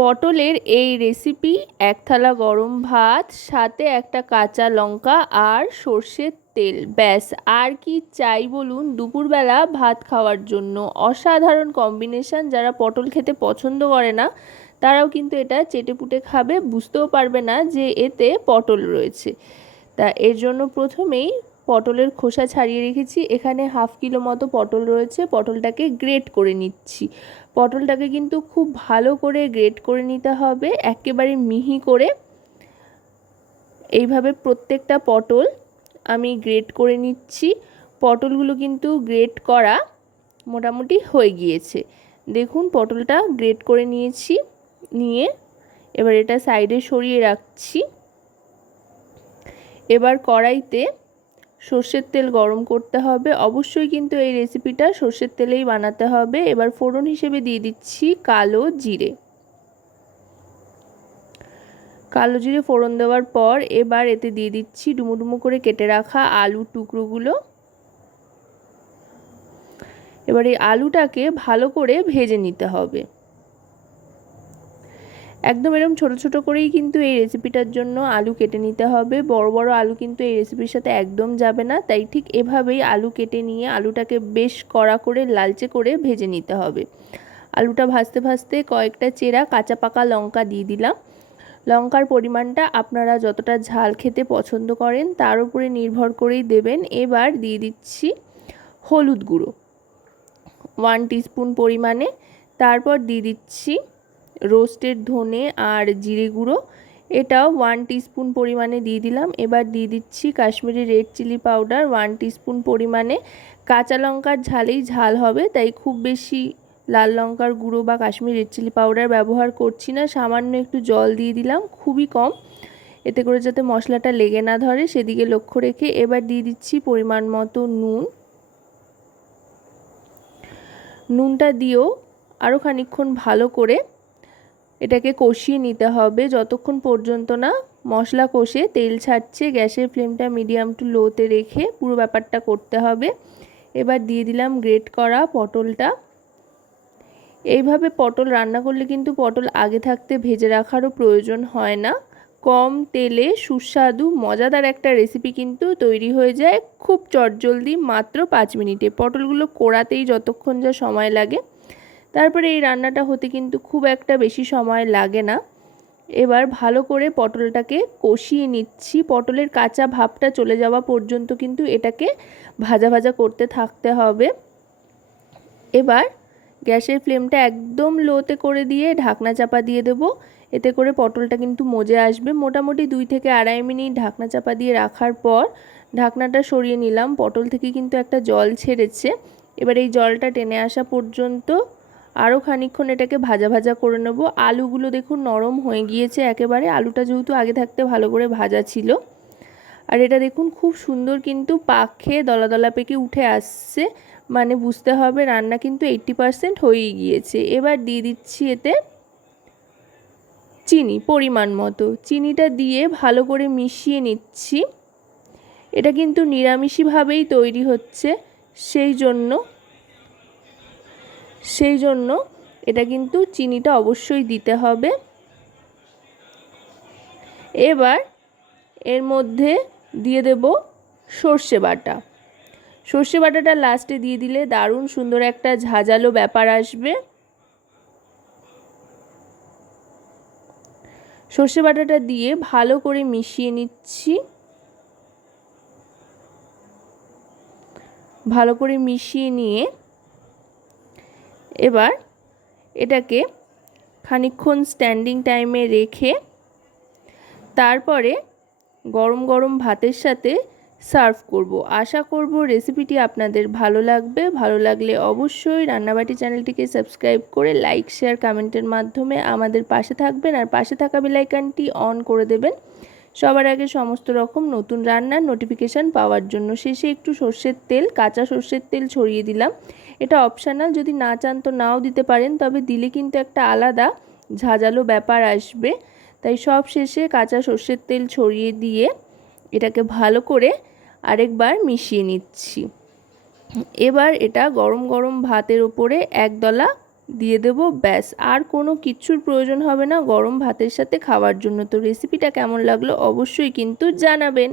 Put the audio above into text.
পটলের এই রেসিপি এক থালা গরম ভাত, সাথে একটা কাঁচা লঙ্কা আর সর্ষের তেল। ব্যাস, আর কি চাই বলুন? দুপুরবেলা ভাত খাওয়ার জন্য। অসাধারণ কম্বিনেশন যারা পটল খেতে পছন্দ করে না, তারাও কিন্তু এটা চেটেপুটে খাবে। বুঝতেও পারবে না যে এতে পটল রয়েছে। তা এর জন্য প্রথমেই পটলের খোসা ছাড়িয়ে রেখেছি। এখানে হাফ কিলো মতো পটল রয়েছে। পটলটাকে গ্রেট করে নিচ্ছি। পটলটাকে কিন্তু খুব ভালো করে গ্রেট করে নিতে হবে। একেবারে মিহি করে। এইভাবে প্রত্যেকটা পটল আমি গ্রেট করে নিচ্ছি। পটলগুলো কিন্তু গ্রেট করা মোটামুটি হয়ে গিয়েছে। দেখুন, পটলটা গ্রেট করে নিয়েছি। নিয়ে এবার এটা সাইডে সরিয়ে রাখছি। এবার কড়াইতে সর্ষের তেল গরম করতে হবে। অবশ্যই কিন্তু এই রেসিপিটা সর্ষের তেলেই বানাতে হবে। এবার ফোড়ন হিসেবে দিয়ে দিচ্ছি কালো জিরে। কালো জিরে ফোড়ন দেওয়ার পর এবার এতে দিয়ে দিচ্ছি ডুমো করে কেটে রাখা আলুর টুকরোগুলো। এবার এই আলুটাকে ভালো করে ভেজে নিতে হবে। একদম এরকম ছোট ছোট করেই কিন্তু এই রেসিপিটার জন্য আলু কেটে নিতে হবে। বড় বড় আলু কিন্তু এই রেসিপির সাথে একদম যাবে না। তাই ঠিক এভাবেই আলু কেটে নিয়ে আলুটাকে বেশ কড়া করে লালচে করে ভেজে নিতে হবে। আলুটা ভাজতে ভাজতে কয়েকটা চেরা কাঁচা পাকা লঙ্কা দিয়ে দিলাম। লঙ্কার পরিমাণটা আপনারা যতটা ঝাল খেতে পছন্দ করেন তার উপরে নির্ভর করেই দেবেন। এবার দিয়ে দিচ্ছি হলুদ গুঁড়ো। ওয়ান টিস্পুন পরিমাণে। তারপর দিয়ে দিচ্ছি রোস্টেড ধনে আর জিরে গুঁড়ো। এটাও ওয়ান টিস্পুন পরিমাণে দিয়ে দিলাম। এবার দিয়ে দিচ্ছি Kashmiri red chilli powder one teaspoon পরিমাণে। কাঁচা লঙ্কার ঝালেই ঝাল হবে, তাই খুব বেশি লাল লঙ্কার গুঁড়ো বা কাশ্মীরি রেড চিলি পাউডার ব্যবহার করছি না। সামান্য একটু জল দিয়ে দিলাম, খুবই কম। এতে করে যাতে মশলাটা লেগে না ধরে, সেদিকে লক্ষ্য রেখে এবার দিয়ে দিচ্ছি পরিমাণ মতো নুন। নুনটা দিয়েও আরও খানিক্ষণ ভালো করে এটাকে কষিয়ে নিতে হবে। যতক্ষণ পর্যন্ত না মশলা কষে তেল ছাড়ছে, গ্যাসের ফ্লেমটা মিডিয়াম টু লোতে রেখে পুরো ব্যাপারটা করতে হবে। এবার দিয়ে দিলাম গ্রেট করা পটলটা। এইভাবে পটল রান্না করলে কিন্তু পটল আগে থাকতে ভেজে রাখারও প্রয়োজন হয় না। কম তেলে সুস্বাদু, মজাদার একটা রেসিপি কিন্তু তৈরি হয়ে যায় খুব চটজলদি মাত্র পাঁচ মিনিটে। পটলগুলো কোড়াতেই যতক্ষণ যা সময় লাগে তারপরে এই রান্নাটা হতে কিন্তু খুব একটা বেশি সময় লাগে না। এবার ভালো করে পটলটাকে কষিয়ে নিচ্ছি। পটলের কাঁচা ভাবটা চলে যাওয়া পর্যন্ত কিন্তু এটাকে ভাজা ভাজা করতে থাকতে হবে। এবার গ্যাসের ফ্লেমটা একদম লোতে করে দিয়ে ঢাকনা চাপা দিয়ে দেবো। এতে করে পটলটা কিন্তু মজে আসবে। মোটামুটি দুই থেকে আড়াই মিনিট ঢাকনা চাপা দিয়ে রাখার পর ঢাকনাটা সরিয়ে নিলাম। পটল থেকে কিন্তু একটা জল ছেড়েছে। এবার এই জলটা টেনে আসা পর্যন্ত আরও খানিক্ষণ এটাকে ভাজা ভাজা করে নেব। আলুগুলো দেখুন নরম হয়ে গিয়েছে একেবারে। আলুটা যেহেতু আগে থাকতে ভালো করে ভাজা ছিল। আর এটা দেখুন খুব সুন্দর কিন্তু পাক খেয়ে দলা দলা পেকে উঠে আসছে। মানে বুঝতে হবে রান্না কিন্তু এইট্টি পারসেন্ট হয়েই গিয়েছে। এবার দিয়ে দিচ্ছি এতে চিনি, পরিমাণ মতো। চিনিটা দিয়ে ভালো করে মিশিয়ে নিচ্ছি। এটা কিন্তু নিরামিষিভাবেই তৈরি হচ্ছে, সেই জন্য সেই জন্য এটা কিন্তু চিনিটা অবশ্যই দিতে হবে। এবার এর মধ্যে দিয়ে দেব সর্ষে বাটা। সর্ষে বাটাটা লাস্টে দিয়ে দিলে দারুণ সুন্দর একটা ঝাঁঝালো ব্যাপার আসবে। সর্ষে বাটাটা দিয়ে ভালো করে মিশিয়ে নিচ্ছি। ভালো করে মিশিয়ে নিয়ে এবার এটাকে খানিক্ষণ স্ট্যান্ডিং টাইমে রেখে তারপরে গরম গরম ভাতের সাথে সার্ভ করব। আশা করব রেসিপিটি আপনাদের ভালো লাগবে। ভালো লাগলে অবশ্যই রান্নাবাটি চ্যানেলটিকে সাবস্ক্রাইব করে লাইক শেয়ার কমেন্টের মাধ্যমে আমাদের পাশে থাকবেন আর পাশে থাকা বেলাইকানটি অন করে দেবেন। সবার আগে সমস্ত রকম নতুন রান্নার নোটিফিকেশান পাওয়ার জন্য শেষে একটু সর্ষের তেল, কাঁচা সর্ষের তেল ছড়িয়ে দিলাম। এটা অপশানাল যদি না চান তো নাও দিতে পারেন, তবে দিলে কিন্তু একটা আলাদা ঝাঁঝালো ব্যাপার আসবে। তাই সব শেষে কাঁচা সর্ষের তেল ছড়িয়ে দিয়ে এটাকে ভালো করে আরেকবার মিশিয়ে নিচ্ছি। এবার এটা গরম গরম ভাতের ওপরে একদলা দিয়ে দেবো, ব্যাস। আর কোনো কিচ্ছুর প্রয়োজন হবে না, গরম ভাতের সাথে খাওয়ার জন্য। তো রেসিপিটা কেমন লাগল অবশ্যই কিন্তু জানাবেন।